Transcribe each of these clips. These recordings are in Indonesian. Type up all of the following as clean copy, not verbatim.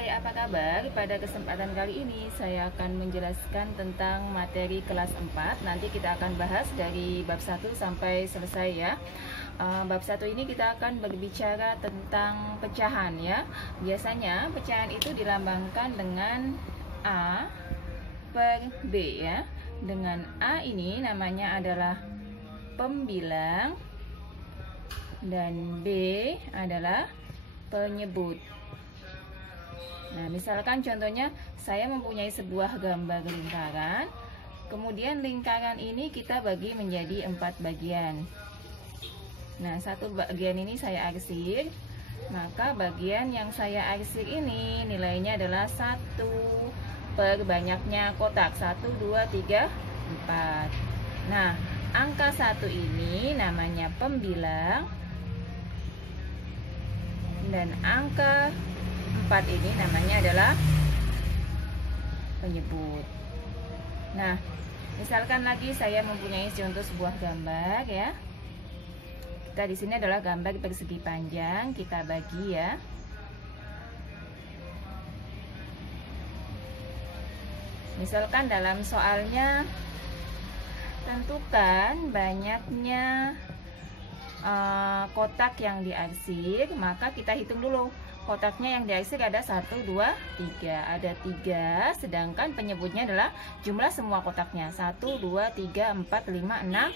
Hai, apa kabar? Pada kesempatan kali ini saya akan menjelaskan tentang materi kelas 4. Nanti kita akan bahas dari bab 1 sampai selesai ya. Bab 1 ini kita akan berbicara tentang pecahan ya. Biasanya pecahan itu dilambangkan dengan A per B ya. Dengan A ini namanya adalah pembilang dan B adalah penyebut. Nah, misalkan contohnya saya mempunyai sebuah gambar lingkaran, kemudian lingkaran ini kita bagi menjadi 4 bagian. Nah, satu bagian ini saya arsir, maka bagian yang saya arsir ini nilainya adalah 1 per banyaknya kotak, 1, 2, 3, 4. Nah, angka 1 ini namanya pembilang dan angka 4 ini namanya adalah penyebut. Nah, misalkan lagi saya mempunyai contoh sebuah gambar ya. Kita di sini adalah gambar persegi panjang, kita bagi ya. Misalkan dalam soalnya tentukan banyaknya kotak yang diarsir, maka kita hitung dulu. Kotaknya yang diarsir ada 1, 2, 3. Ada 3, sedangkan penyebutnya adalah jumlah semua kotaknya 1, 2, 3, 4, 5, 6,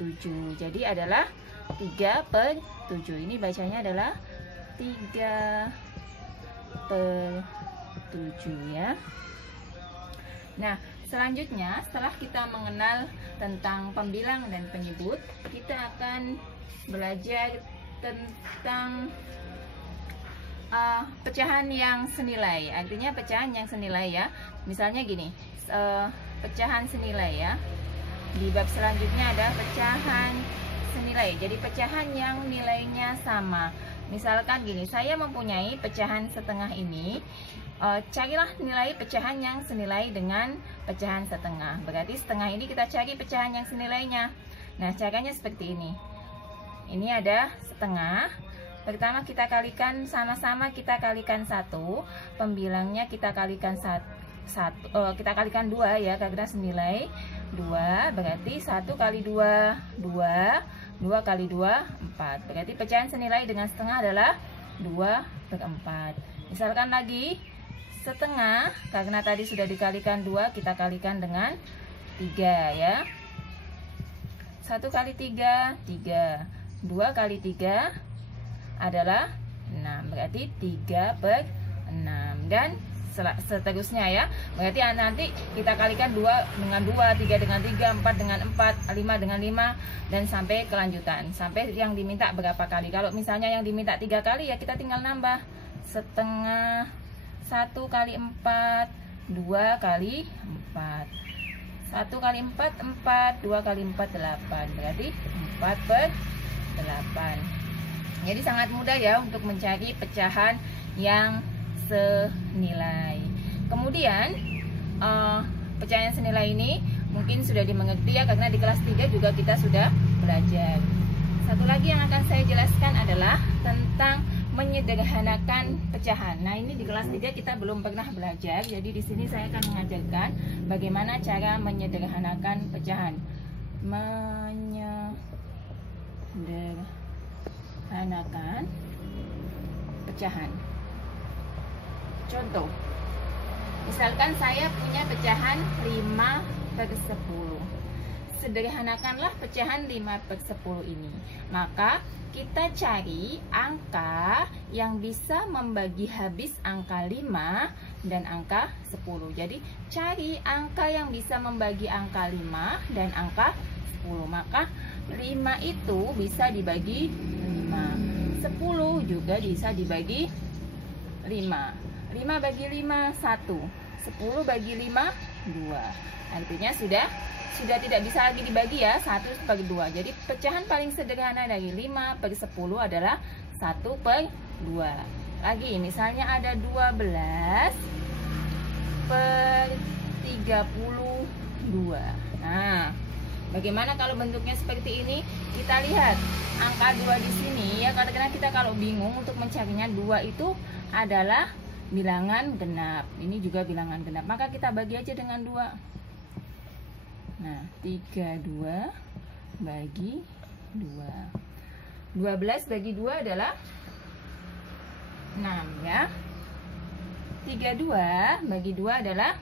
7. Jadi adalah 3 per 7. Ini bacanya adalah 3 per 7 ya. Nah, selanjutnya setelah kita mengenal tentang pembilang dan penyebut, kita akan belajar tentang pecahan yang senilai. Artinya pecahan yang senilai ya. Misalnya gini, pecahan senilai ya. Di bab selanjutnya ada pecahan senilai. Jadi pecahan yang nilainya sama. Misalkan gini, saya mempunyai pecahan setengah ini. Carilah nilai pecahan yang senilai dengan pecahan setengah. Berarti setengah ini kita cari pecahan yang senilainya. Nah, caranya seperti ini. Ini ada setengah. Pertama kita kalikan, sama-sama kita kalikan 1, pembilangnya kita kalikan 1, kita kalikan 2 ya, karena senilai 2, berarti 1 kali 2, 2, 2 kali 2, 4. Berarti pecahan senilai dengan setengah adalah 2 per 4. Misalkan lagi, setengah, karena tadi sudah dikalikan 2, kita kalikan dengan 3 ya. 1 kali 3, 3. 2 kali 3 adalah 6, berarti 3 per 6 dan seterusnya ya. Berarti nanti kita kalikan 2 dengan 2, 3 dengan 3, 4 dengan 4, 5 dengan 5 dan sampai kelanjutan, sampai yang diminta berapa kali. Kalau misalnya yang diminta 3 kali ya kita tinggal nambah setengah, 1 kali 4, 2 kali 4, 1 kali 4, 4, 2 kali 4, 8, berarti 4 per 8. Jadi sangat mudah ya untuk mencari pecahan yang senilai. Kemudian pecahan senilai ini mungkin sudah dimengerti ya, karena di kelas 3 juga kita sudah belajar. Satu lagi yang akan saya jelaskan adalah tentang menyederhanakan pecahan. Nah, ini di kelas 3 kita belum pernah belajar. Jadi di sini saya akan mengajarkan bagaimana cara menyederhanakan pecahan. Menyederhanakan pecahan. Contoh, misalkan saya punya pecahan 5 per 10. Sederhanakanlah pecahan 5 per 10 ini. Maka kita cari angka yang bisa membagi habis angka 5 dan angka 10. Jadi cari angka yang bisa membagi angka 5 dan angka 10. Maka 5 itu bisa dibagi 5, 10 juga bisa dibagi 5. 5 bagi 5, 1, 10 bagi 5, 2. Artinya sudah tidak bisa lagi dibagi ya, 1 per 2. Jadi pecahan paling sederhana dari 5 per 10 adalah 1 per 2. Lagi misalnya ada 12 per 32. Nah, bagaimana kalau bentuknya seperti ini? Kita lihat angka 2 di sini ya, karena kita kalau bingung untuk mencarinya, 2 itu adalah bilangan genap. Ini juga bilangan genap. Maka kita bagi aja dengan 2. Nah, 32 bagi 2. 12 bagi 2 adalah 6 ya. 32 bagi 2 adalah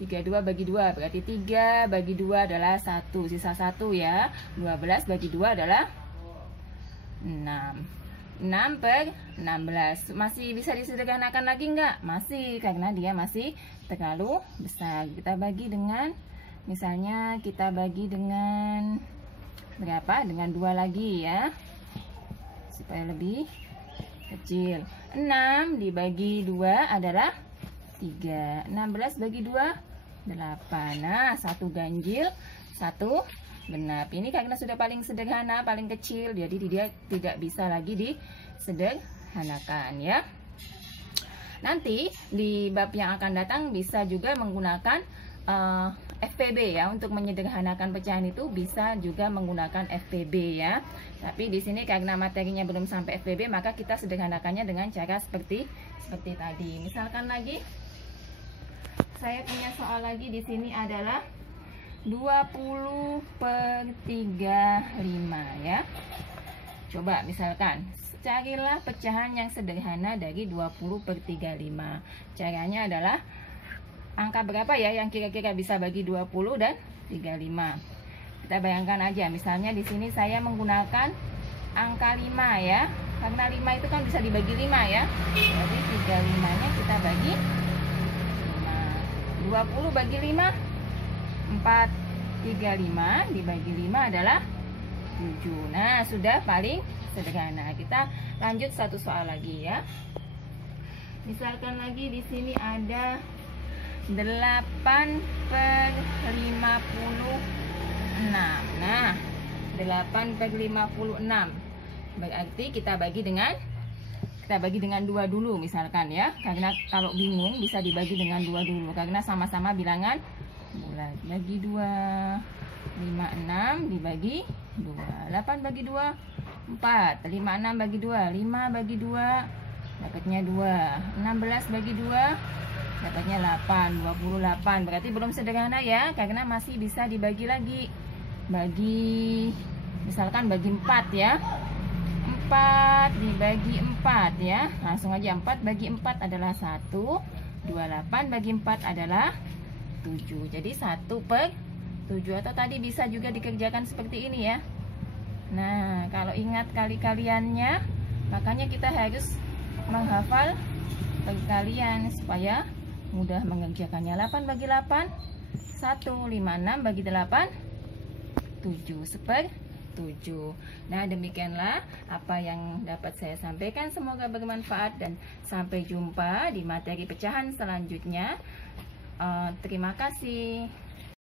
32 bagi 2 berarti 3 bagi 2 adalah 1, sisa 1 ya. 12 bagi 2 adalah 6. 6 per 16. Masih bisa disederhanakan lagi enggak? Masih, karena dia masih terlalu besar. Kita bagi dengan, misalnya kita bagi dengan berapa? Dengan 2 lagi ya, supaya lebih kecil. 6 dibagi 2 adalah 3. 16 bagi 2 8. Nah, 1 ganjil, 1 genap. Ini karena sudah paling sederhana, paling kecil, jadi dia tidak bisa lagi disederhanakan ya. Nanti di bab yang akan datang bisa juga menggunakan FPB ya, untuk menyederhanakan pecahan itu bisa juga menggunakan FPB ya. Tapi di sini karena materinya belum sampai FPB, maka kita sederhanakannya dengan cara seperti tadi. Misalkan lagi, saya punya soal lagi di sini adalah 20 per 35 ya. Coba misalkan, carilah pecahan yang sederhana dari 20 per 35. Caranya adalah, angka berapa ya yang kira-kira bisa bagi 20 dan 35? Kita bayangkan aja, misalnya di sini saya menggunakan angka 5 ya. Karena 5 itu kan bisa dibagi 5 ya. Jadi 35-nya kita bagi 5. 20 bagi 5 4. 35 dibagi 5 adalah 7. Nah, sudah paling sederhana. Kita lanjut satu soal lagi ya. Misalkan lagi di sini ada 8 per 56. Nah, 8 per 56 berarti kita bagi dengan 2 dulu misalkan ya. Karena kalau bingung bisa dibagi dengan 2 dulu, karena sama-sama bilangan bulat. Bagi 2, 56 dibagi 2. 8 bagi 2 4. 56 bagi 2, 5 bagi 2 dapatnya 2. 16 bagi 2 dapatnya 8. 28. Berarti belum sederhana ya, karena masih bisa dibagi lagi. Misalkan bagi 4 ya. 4 dibagi 4 ya. Langsung aja, 4 bagi 4 adalah 1. 28 bagi 4 adalah 7. Jadi 1 per 7. Atau tadi bisa juga dikerjakan seperti ini ya. Nah, kalau ingat kali-kaliannya, makanya kita harus menghafal perkalian supaya mudah mengerjakannya. 8 bagi 8 1. 56 bagi 8 7. 1/7. Nah, demikianlah apa yang dapat saya sampaikan. Semoga bermanfaat dan sampai jumpa di materi pecahan selanjutnya. Terima kasih.